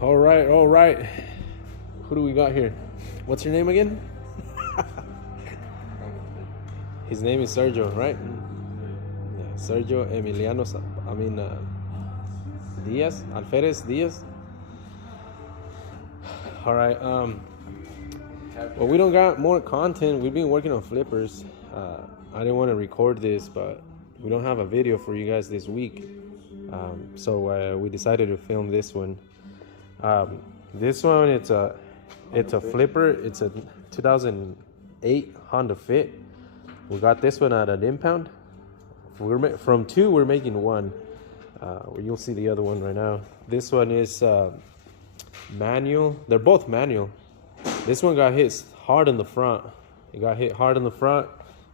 All right, all right. Who do we got here? What's your name again? His name is Sergio, right? Yeah, Sergio Emiliano. Diaz, Alferez Diaz. All right. Well, we don't got more content. We've been working on flippers. I didn't want to record this, but we don't have a video for you guys this week. So we decided to film this one. This one, it's a flipper. It's a 2008 Honda Fit. We got this one at an impound. From two, we're making one. You'll see the other one right now. This one is manual. They're both manual. This one got hit hard in the front. It got hit hard in the front.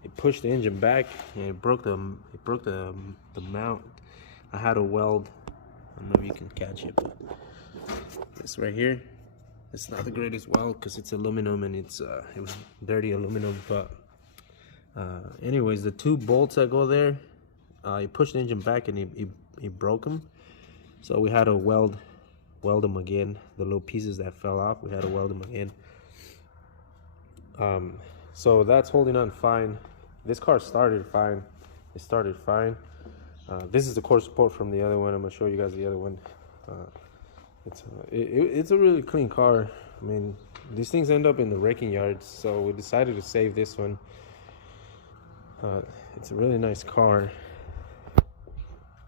It pushed the engine back and it broke the mount. I had a weld. I don't know if you can catch it, but this right here, it's not the greatest weld because it's aluminum and it was dirty aluminum. But anyways, the two bolts that go there, he pushed the engine back and he broke them. So we had to weld them again. The little pieces that fell off, we had to weld them again. So that's holding on fine. This car started fine. It started fine. This is the core support from the other one. I'm gonna show you guys the other one. It's a really clean car. I mean, these things end up in the wrecking yards, so we decided to save this one. It's a really nice car.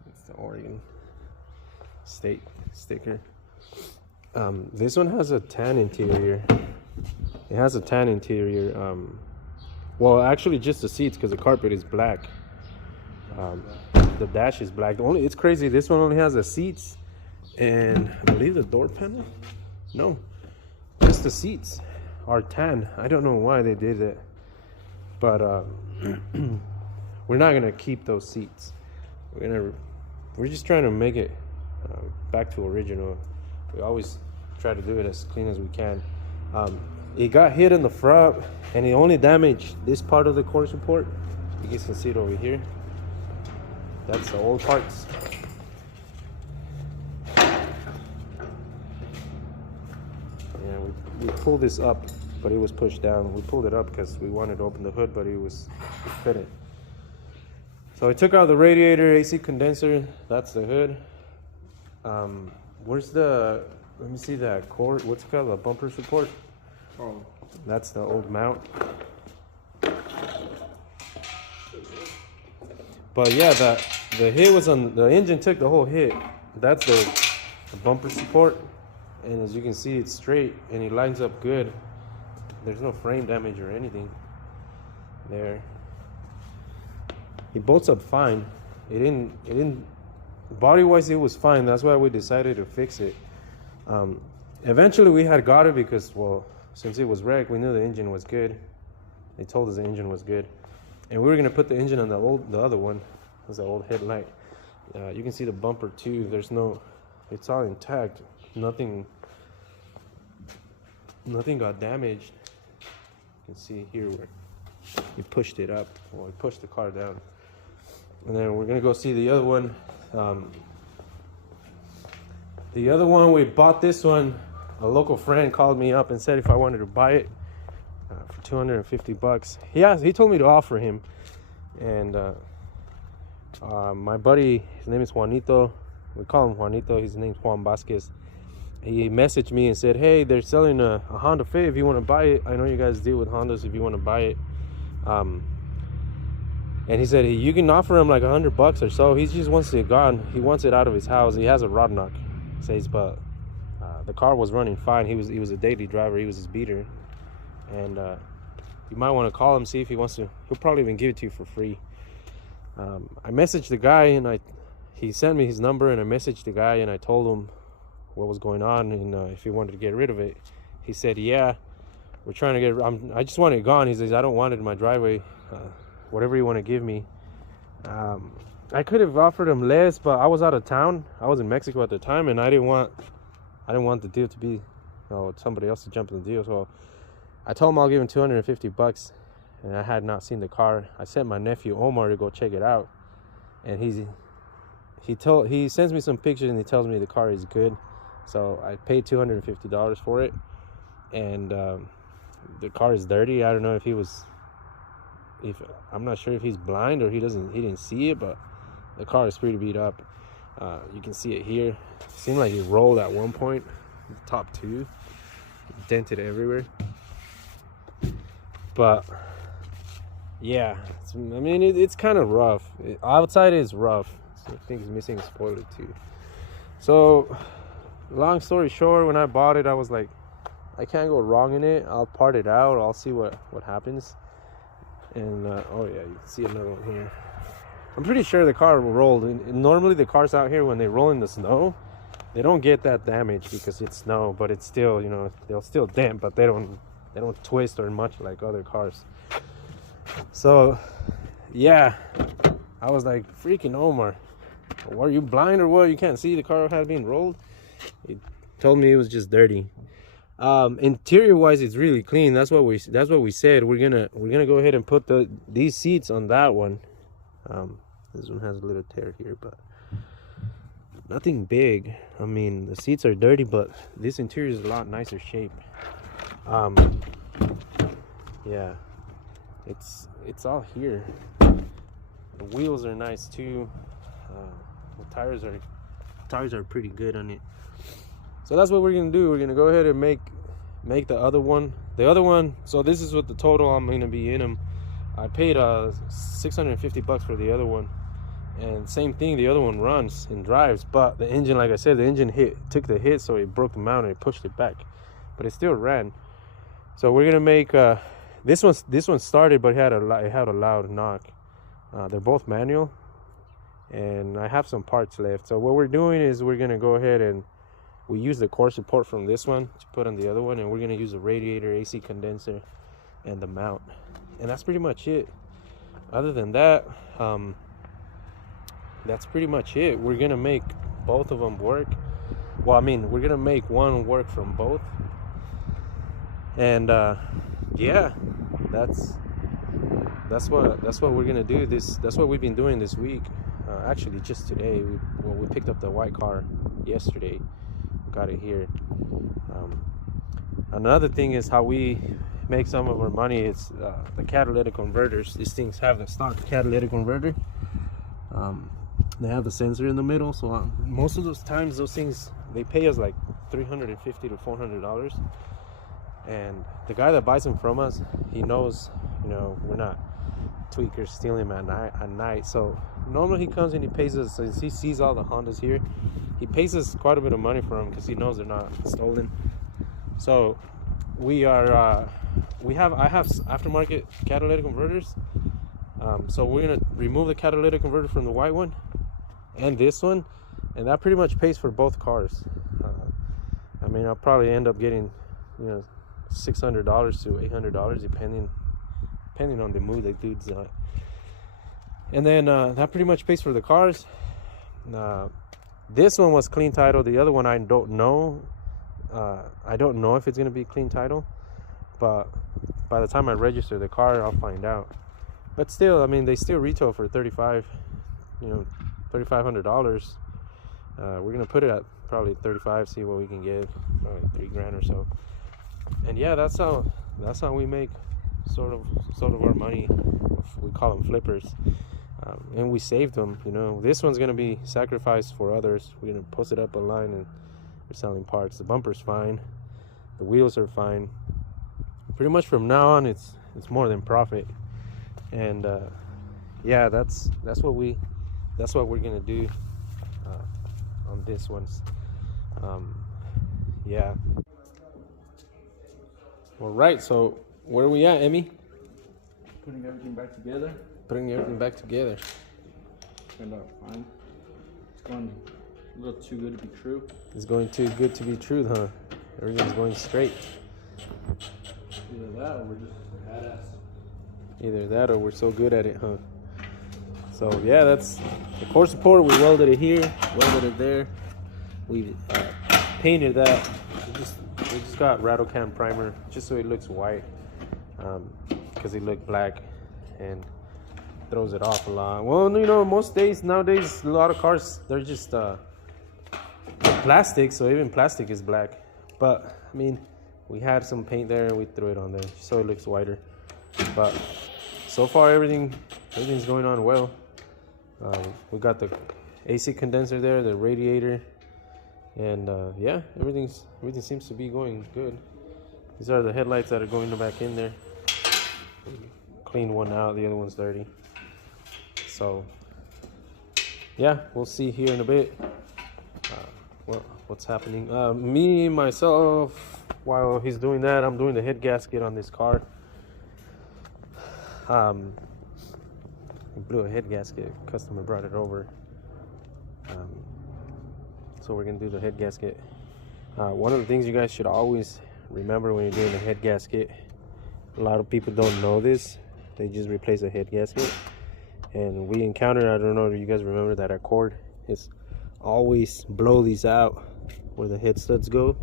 It's the Oregon State sticker. This one has a tan interior. It has a tan interior. Well, actually, just the seats because the carpet is black. The dash is black. It's crazy. This one only has the seats and I believe the door panel. No, just the seats are tan. I don't know why they did it, but we're not gonna keep those seats. We're just trying to make it back to original. We always try to do it as clean as we can. It got hit in the front and it only damaged this part of the core support. You guys can see it over here. That's the old parts. Yeah, we pulled this up, but it was pushed down. We pulled it up because we wanted to open the hood, but we couldn't. So I took out the radiator, AC condenser. That's the hood. Where's the? Let me see that core. What's it called? The bumper support. Oh, that's the old mount. But yeah, the hit was on the engine. Took the whole hit. That's the bumper support, and as you can see, it's straight and it lines up good. There's no frame damage or anything there. It bolts up fine. It didn't. Body wise, it was fine. That's why we decided to fix it. Eventually, we had got it because, well, since it was wrecked, we knew the engine was good. They told us the engine was good, and we were gonna put the engine on the other one. It was the old headlight. You can see the bumper too. It's all intact. Nothing got damaged. You can see here where we pushed it up, or we pushed the car down. And then we're gonna go see the other one. The other one, we bought this one. A local friend called me up and said if I wanted to buy it for $250. He told me to offer him. And my buddy, his name is Juanito. We call him Juanito. His name's Juan Vasquez. He messaged me and said, hey, they're selling a Honda Fit if you want to buy it. I know you guys deal with Hondas if you want to buy it. And he said, you can offer him like $100 or so. He just wants it gone. He wants it out of his house. He has a rod knock. Says, but the car was running fine. He was a daily driver. He was his beater. And you might want to call him, see if he wants to. He'll probably even give it to you for free. I messaged the guy and he sent me his number, and I messaged the guy and I told him what was going on and if he wanted to get rid of it. He said, yeah, we're trying to get I just want it gone. He says, I don't want it in my driveway. Whatever you want to give me. I could have offered him less, but I was out of town. I was in Mexico at the time, and I didn't want the deal to be, somebody else to jump in the deal. So I told him I'll give him $250, and I had not seen the car. I sent my nephew Omar to go check it out, and he sends me some pictures and he tells me the car is good. So I paid $250 for it, and the car is dirty. I don't know if I'm not sure if he's blind or he didn't see it, but the car is pretty beat up. You can see it here. It seemed like it rolled at one point. The top two dented everywhere. But yeah, I mean it's kind of rough. Outside is rough. So I think it's missing a spoiler too. So long story short, when I bought it, I was like, I can't go wrong in it. I'll part it out. I'll see what happens. And oh yeah, you can see another one here. I'm pretty sure the car rolled. And normally the cars out here, when they roll in the snow, they don't get that damage because it's snow. But it's still, you know, they'll still dent, but they don't twist or much like other cars. So yeah, I was like, freaking Omar, were you blind or what? You can't see the car had been rolled? He told me it was just dirty. Interior wise, it's really clean. That's what we said. We're gonna go ahead and put these seats on that one. This one has a little tear here, but nothing big. I mean, the seats are dirty, but this interior is a lot nicer shape. Yeah, it's all here. The wheels are nice too. The tires are pretty good on it. So that's what we're gonna do. We're gonna go ahead and make the other one. So this is what the total I'm gonna be in them. I paid $650 for the other one, and same thing, the other one runs and drives, but the engine, like I said, the engine took the hit, so it broke the mount and it pushed it back, but it still ran. So we're gonna make this one started, but it had a loud knock. They're both manual, and I have some parts left. So what we're doing is we're gonna go ahead and we use the core support from this one to put on the other one, and we're gonna use a radiator, AC condenser, and the mount, and that's pretty much it. Other than that, that's pretty much it. We're gonna make both of them work. Well, I mean, we're gonna make one work from both, and yeah, that's what we're gonna do. That's what we've been doing this week. Actually, just today, we picked up the white car yesterday. Got it here. Another thing is how we make some of our money. It's the catalytic converters. These things have the stock catalytic converter. They have the sensor in the middle, so most of those times those things, they pay us like $350 to $400. And the guy that buys them from us, he knows, you know, we're not tweakers stealing them at night. So normally he comes and he pays us, since he sees all the Hondas here, he pays us quite a bit of money for them because he knows they're not stolen. So I have aftermarket catalytic converters. So we're gonna remove the catalytic converter from the white one and this one, and that pretty much pays for both cars. I mean, I'll probably end up getting, you know, $600 to $800 depending on the mood the dude's on. And then that pretty much pays for the cars. This one was clean title. The other one I don't know. I don't know if it's gonna be clean title, but by the time I register the car, I'll find out. But still, I mean, they still retail for $3,500. We're gonna put it at probably 35, see what we can get, probably $3,000 or so. And yeah, that's how we make sort of our money. We call them flippers, and we saved them. You know, this one's gonna be sacrificed for others. We're gonna post it up online, and we're selling parts. The bumper's fine, the wheels are fine. Pretty much from now on, it's more than profit. And yeah, that's what we're gonna do on this ones. Yeah. All right, so where are we at, Emmy? Putting everything back together. Putting everything back together. Turned out fine. It's going a little too good to be true. It's going too good to be true, huh? Everything's going straight. Either that or we're just badass. Either that or we're so good at it, huh? So yeah, that's the core support. We welded it here, welded it there. We painted that. We just got rattle can primer just so it looks white, because it looked black and throws it off a lot. Well, you know, nowadays a lot of cars, they're just plastic, so even plastic is black. But I mean, we had some paint there and we threw it on there so it looks whiter. But so far everything's going on well. We got the AC condenser there, the radiator, and yeah, everything seems to be going good. These are the headlights that are going back in there. Clean one out, the other one's dirty. So yeah, we'll see here in a bit what's happening. Me myself, while he's doing that, I'm doing the head gasket on this car. He blew a head gasket. Customer brought it over. So we're gonna do the head gasket. One of the things you guys should always remember when you're doing the head gasket, a lot of people don't know this. They just replace a head gasket. And we encountered, I don't know if you guys remember, that our cord is always blow these out where the head studs go.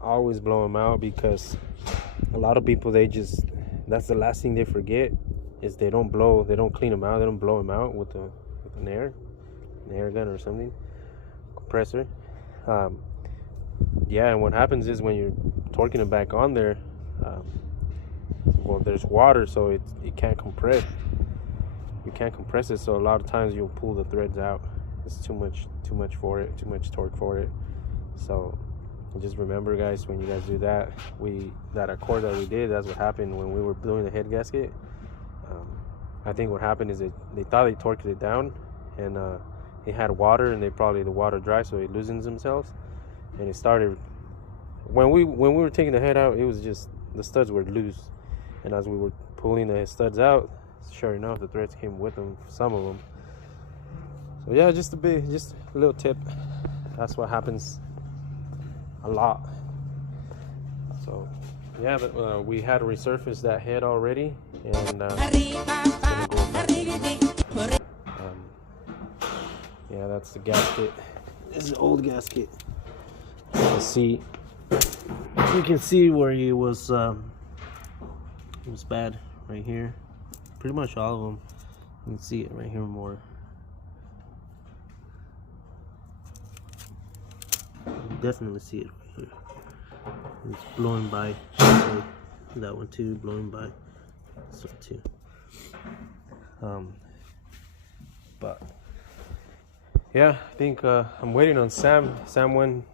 Always blow them out, because a lot of people, that's the last thing they forget, is they don't clean them out, they don't blow them out with an air gun or something, compressor. Yeah, and what happens is when you're torquing it back on there, well, there's water, so it can't compress. You can't compress it, so a lot of times you'll pull the threads out. It's too much for it, too much torque for it. So just remember, guys, when you guys do that, that accord that we did, that's what happened when we were doing the head gasket. I think what happened is they thought they torqued it down, and it had water, and the water dry, so it loosens themselves, and it started. When we were taking the head out, it was just the studs were loose, and as we were pulling the studs out, sure enough, the threads came with them, some of them. So yeah, just a little tip. That's what happens a lot. So yeah, but we had resurfaced that head already, and yeah, that's the gasket. This is the old gasket. You can see where it was bad right here. Pretty much all of them. You can see it right here more. You definitely see it right here. It's blowing by. So that one too, blowing by. This one too. But yeah, I think I'm waiting on Sam. Sam went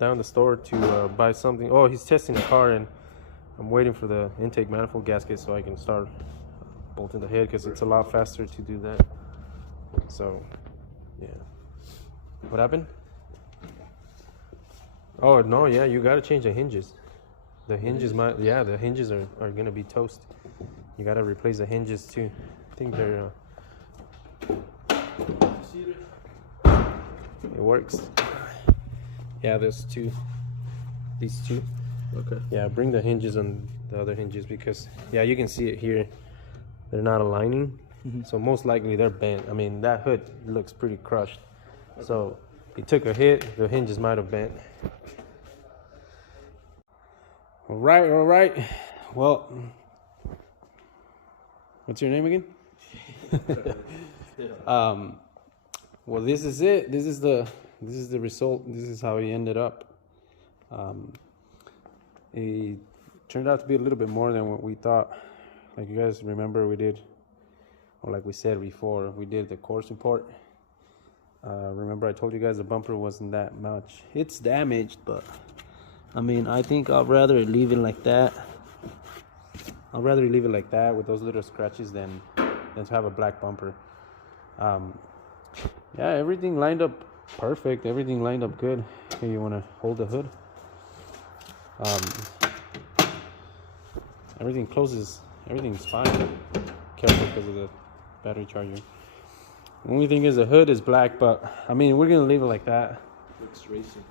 down the store to buy something. Oh, he's testing the car, and I'm waiting for the intake manifold gasket so I can start bolting the head, because it's a lot faster to do that. So yeah. What happened? Oh no, yeah, you gotta change the hinges. The hinges the hinges are gonna be toast. You gotta replace the hinges too. I think they're it works. Yeah, there's these two. Okay. Yeah, bring the hinges on the other hinges, because yeah, you can see it here. They're not aligning. So most likely they're bent. I mean, that hood looks pretty crushed. Okay. So it took a hit, the hinges might have bent. All right. Well, what's your name again? Well, this is it. This is the result. This is how he ended up. It turned out to be a little bit more than what we thought. Like you guys remember, we did, or like we said before, we did the course report. Remember I told you guys the bumper wasn't that much. It's damaged, but I mean, I think I'd rather leave it like that. I'd rather leave it like that with those little scratches than to have a black bumper. Yeah, everything lined up perfect. Everything lined up good. Here, you want to hold the hood. Everything closes. Everything's fine. Careful because of the battery charger. The only thing is the hood is black, but I mean, we're gonna leave it like that. Looks racing.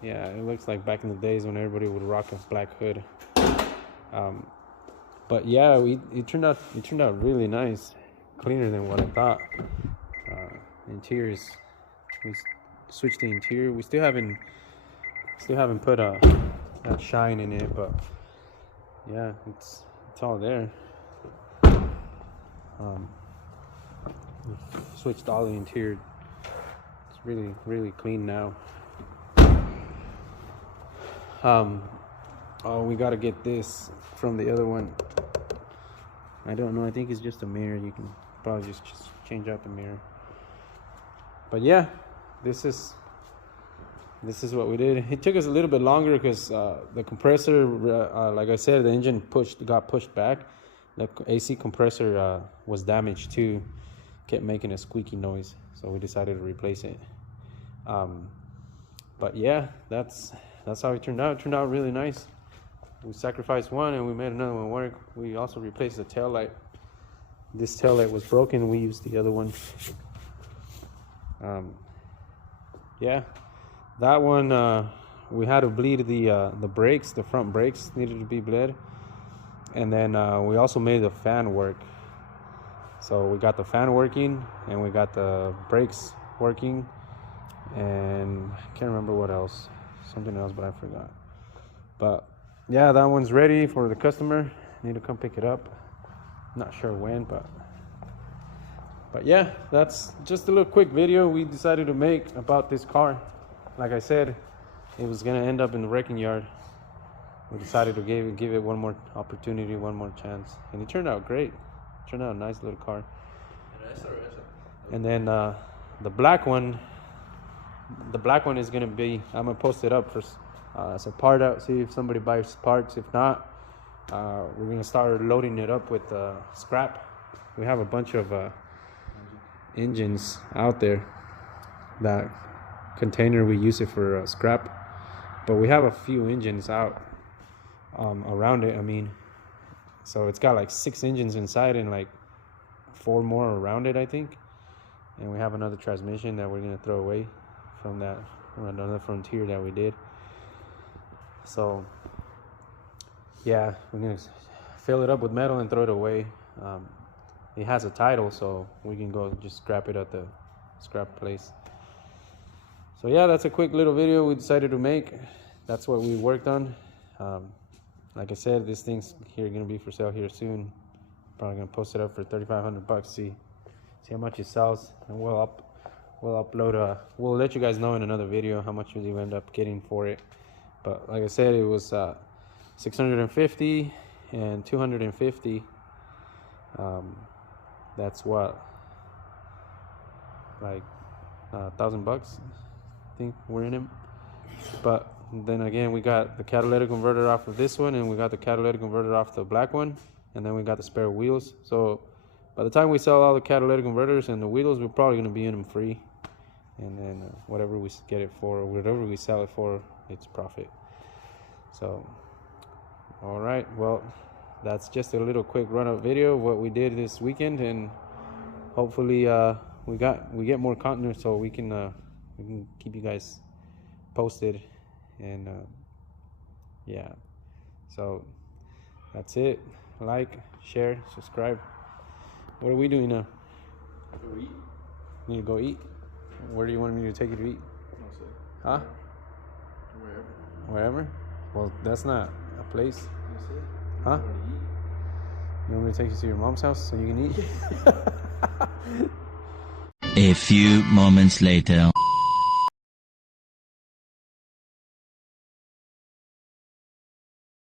Yeah, it looks like back in the days when everybody would rock a black hood. But yeah, it turned out really nice, cleaner than what I thought. Interiors, we switched the interior. We still haven't put that shine in it, but yeah, it's all there. Switched all the interior. It's really clean now. Oh, we gotta get this from the other one. I don't know. I think it's just a mirror. You can probably just change out the mirror. But yeah, this is what we did. It took us a little bit longer because the compressor, like I said, the engine got pushed back. The AC compressor was damaged too. Kept making a squeaky noise, so we decided to replace it. But yeah, that's how it turned out. It turned out really nice. We sacrificed one and we made another one work. We also replaced the tail light. This tail light was broken. We used the other one. Yeah, that one we had to bleed the brakes. The front brakes needed to be bled, and then we also made the fan work. So we got the fan working and we got the brakes working, and I can't remember what else, something else, but I forgot. But yeah, that one's ready for the customer. Need to come pick it up. Not sure when, but yeah, that's just a little quick video we decided to make about this car. Like I said, it was gonna end up in the wrecking yard. We decided to give it one more opportunity, one more chance, and it turned out great. It turned out a nice little car. And then the black one is gonna be, I'm gonna post it up for as a part out, see if somebody buys parts. If not, we're gonna start loading it up with scrap. We have a bunch of engines out there. That container, we use it for scrap, but we have a few engines out around it. I mean, so it's got like 6 engines inside and like 4 more around it, I think. And we have another transmission that we're gonna throw away from another Frontier that we did. So yeah, we're gonna fill it up with metal and throw it away. It has a title, so we can go just scrap it at the scrap place. So yeah, that's a quick little video we decided to make. That's what we worked on. Like I said, this thing's gonna be for sale here soon. Probably gonna post it up for $3,500. See how much it sells, and we'll upload we'll let you guys know in another video how much we end up getting for it. But like I said, it was $650 and $250. That's what, like $1,000, I think we're in it. But then again, we got the catalytic converter off of this one, and we got the catalytic converter off the black one, and then we got the spare wheels. So by the time we sell all the catalytic converters and the wheels, we're probably gonna be in them free. And then whatever we get it for, or whatever we sell it for, it's profit. So all right, well, that's just a little quick run-up video of what we did this weekend, and hopefully we get more content so we can keep you guys posted. And yeah, so that's it. Like, share, subscribe. What are we doing now? Go eat. Need to go eat? Where do you want me to take you to eat? No, sir. Huh? Wherever? Well, that's not a place. No, sir. Huh? You want me to take you to your mom's house so you can eat? A few moments later.